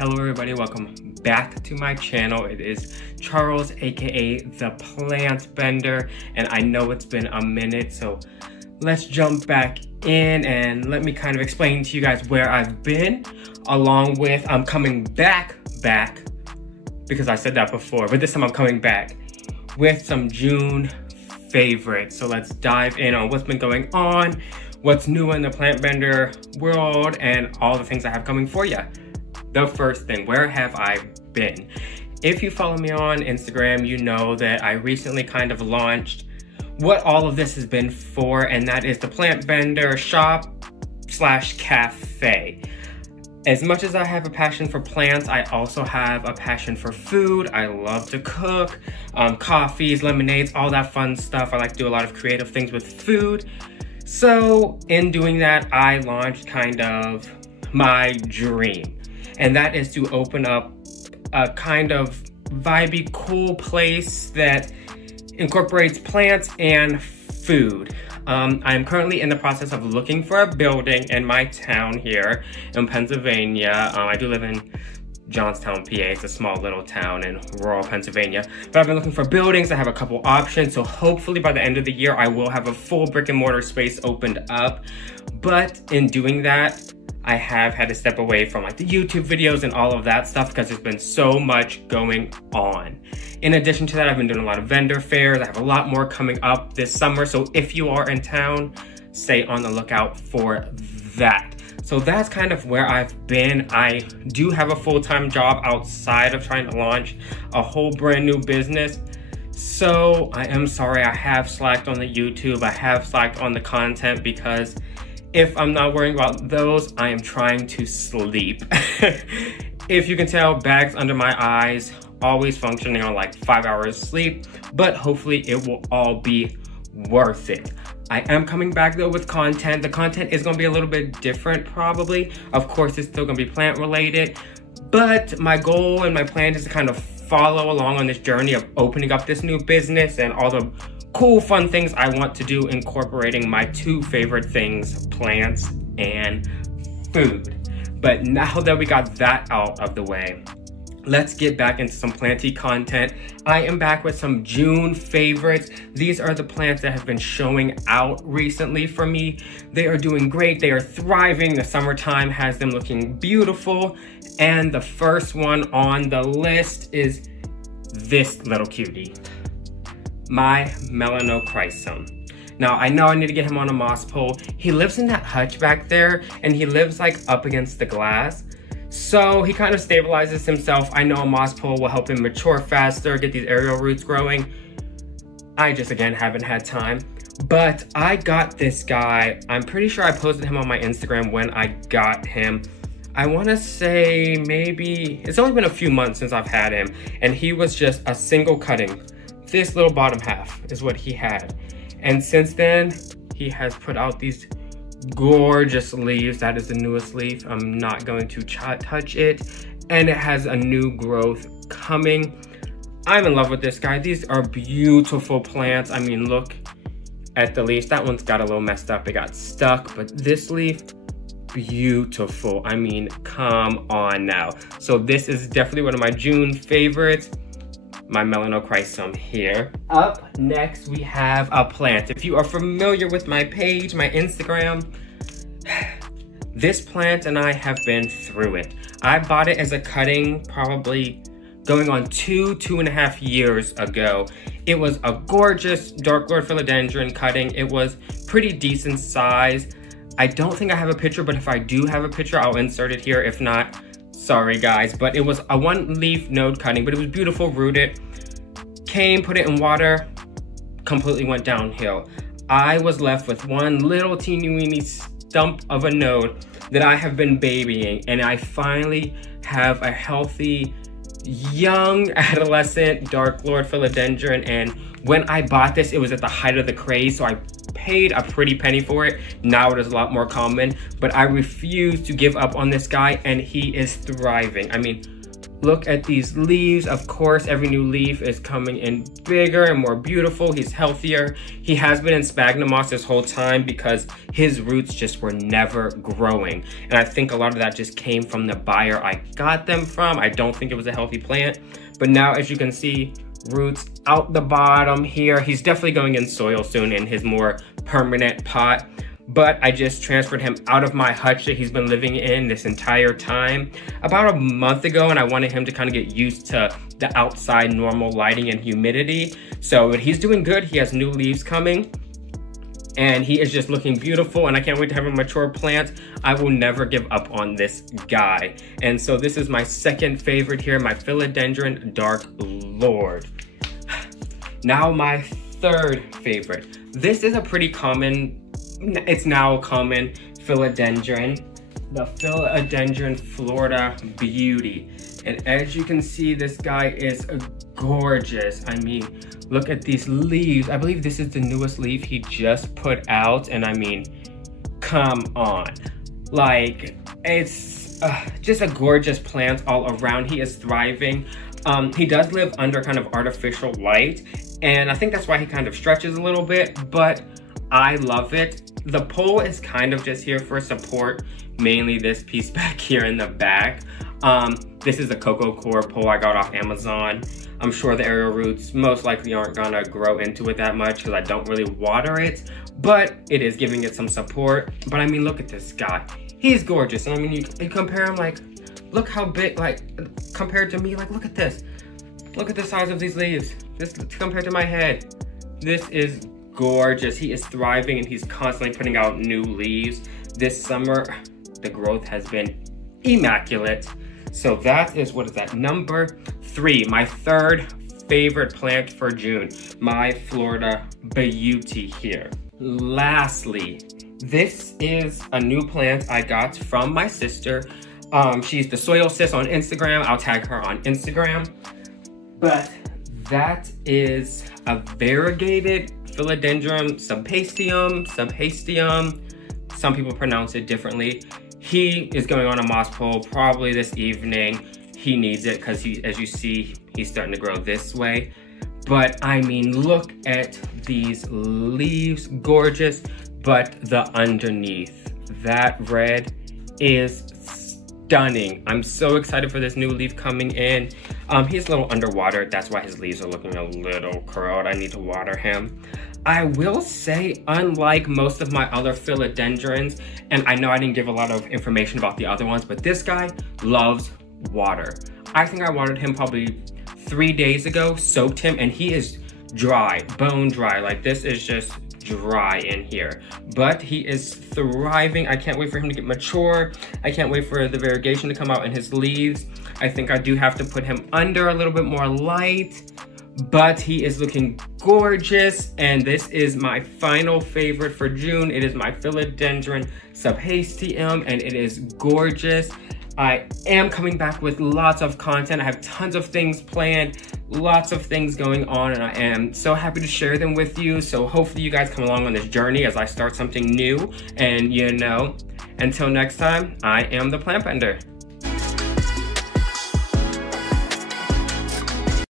Hello everybody, welcome back to my channel. It is Charles, aka the Plantbender, and I know it's been a minute, so let's jump back in and let me kind of explain to you guys where I've been, along with I'm coming back because I said that before, but this time I'm coming back with some June favorites. So let's dive in on what's been going on, what's new in the Plantbender world, and all the things I have coming for you. The first thing, where have I been? If you follow me on Instagram, you know that I recently kind of launched what all of this has been for, and that is the Plantbender Shop/Cafe. As much as I have a passion for plants, I also have a passion for food. I love to cook, coffees, lemonades, all that fun stuff. I like to do a lot of creative things with food. So in doing that, I launched kind of my dream. And that is to open up a kind of vibey, cool place that incorporates plants and food. I'm currently in the process of looking for a building in my town here in Pennsylvania. I do live in Johnstown, PA. It's a small little town in rural Pennsylvania. But I've been looking for buildings. I have a couple options. So hopefully by the end of the year, I will have a full brick and mortar space opened up. But in doing that, I have had to step away from like the YouTube videos and all of that stuff because there's been so much going on. In addition to that, I've been doing a lot of vendor fairs. I have a lot more coming up this summer. So if you are in town, stay on the lookout for that. So that's kind of where I've been. I do have a full-time job outside of trying to launch a whole brand new business. So I am sorry I have slacked on the YouTube. I have slacked on the content because if I'm not worrying about those, I am trying to sleep. If you can tell, bags under my eyes, always functioning on like 5 hours sleep, but hopefully it will all be worth it. I am coming back though with content. The content is gonna be a little bit different probably. Of course, it's still gonna be plant related, but my goal and my plan is to kind of follow along on this journey of opening up this new business and all the cool, fun things I want to do, incorporating my two favorite things, plants and food. But now that we got that out of the way, let's get back into some planty content. I am back with some June favorites. These are the plants that have been showing out recently for me. They are doing great. They are thriving. The summertime has them looking beautiful. And the first one on the list is this little cutie, my Mylanocrystum. Now, I know I need to get him on a moss pole. He lives in that hutch back there, and he lives like up against the glass. So he kind of stabilizes himself. I know a moss pole will help him mature faster, get these aerial roots growing. I just, again, haven't had time. But I got this guy. I'm pretty sure I posted him on my Instagram when I got him. I want to say maybe, it's only been a few months since I've had him, and he was just a single cutting. This little bottom half is what he had. And since then, he has put out these gorgeous leaves. That is the newest leaf. I'm not going to touch it. And it has a new growth coming. I'm in love with this guy. These are beautiful plants. I mean, look at the leaves. That one's got a little messed up. It got stuck, but this leaf, beautiful. I mean, come on now. So this is definitely one of my June favorites, my Mylanocrystum here. Up next, we have a plant. If you are familiar with my page, my Instagram, this plant and I have been through it. I bought it as a cutting probably going on 2.5 years ago. It was a gorgeous dark lord Philodendron cutting. It was pretty decent size. I don't think I have a picture, but if I do have a picture, I'll insert it here. If not, sorry guys, but it was a one leaf node cutting, but it was beautiful, rooted. Came, put it in water, completely went downhill. I was left with one little teeny weeny stump of a node that I have been babying, and I finally have a healthy, young, adolescent dark lord Philodendron. And when I bought this, it was at the height of the craze, so I paid a pretty penny for it. Now it is a lot more common, but I refuse to give up on this guy, and he is thriving. I mean, Look at these leaves. Of course, every new leaf is coming in bigger and more beautiful. He's healthier. He has been in sphagnum moss this whole time because his roots just were never growing. And I think a lot of that just came from the buyer I got them from. I don't think it was a healthy plant. But now, as you can see, roots out the bottom here. He's definitely going in soil soon in his more permanent pot. But I just transferred him out of my hutch that he's been living in this entire time about a month ago, and I wanted him to kind of get used to the outside normal lighting and humidity. So he's doing good. He has new leaves coming, and he is just looking beautiful, and I can't wait to have a mature plant. I will never give up on this guy. And so this is my second favorite here, my Philodendron Dark Lord. Now my third favorite. This is a pretty common, it's now a common philodendron, the Philodendron Florida Beauty. And as you can see, this guy is gorgeous. I mean, look at these leaves. I believe this is the newest leaf he just put out. And I mean, come on. Like, it's just a gorgeous plant all around. He is thriving. He does live under kind of artificial light. And I think that's why he kind of stretches a little bit, but I love it. The pole is kind of just here for support, mainly this piece back here in the back. This is a cocoa core pole I got off Amazon. I'm sure the aerial roots most likely aren't gonna grow into it that much because I don't really water it, but it is giving it some support. But I mean, look at this guy. He's gorgeous. And I mean, you compare him, like, look how big, like, compared to me, like, look at this. Look at the size of these leaves. This compared to my head. This is gorgeous. He is thriving and he's constantly putting out new leaves. This summer, the growth has been immaculate. So that is, what is that, number 3, my third favorite plant for June, my Florida Beauty here. Lastly, this is a new plant I got from my sister. She's the Soil Sis on Instagram. I'll tag her on Instagram. But that is a variegated Philodendron subhastium. Some people pronounce it differently. He is going on a moss pole probably this evening. He needs it because he, as you see, he's starting to grow this way. But I mean, look at these leaves, gorgeous. But the underneath, that red is stunning. I'm so excited for this new leaf coming in. He's a little underwater. That's why his leaves are looking a little curled. I need to water him. I will say, unlike most of my other philodendrons, and I know I didn't give a lot of information about the other ones, but this guy loves water. I think I watered him probably 3 days ago, soaked him, and he is dry, bone dry. Like, this is just dry in here, but he is thriving. I can't wait for him to get mature. I can't wait for the variegation to come out in his leaves. I think I do have to put him under a little bit more light, but he is looking gorgeous. And this is my final favorite for June. It is my Philodendron subhastium, and it is gorgeous. I am coming back with lots of content. I have tons of things planned, lots of things going on, and I am so happy to share them with you. So hopefully you guys come along on this journey as I start something new. And you know, until next time, I am the Plantbender.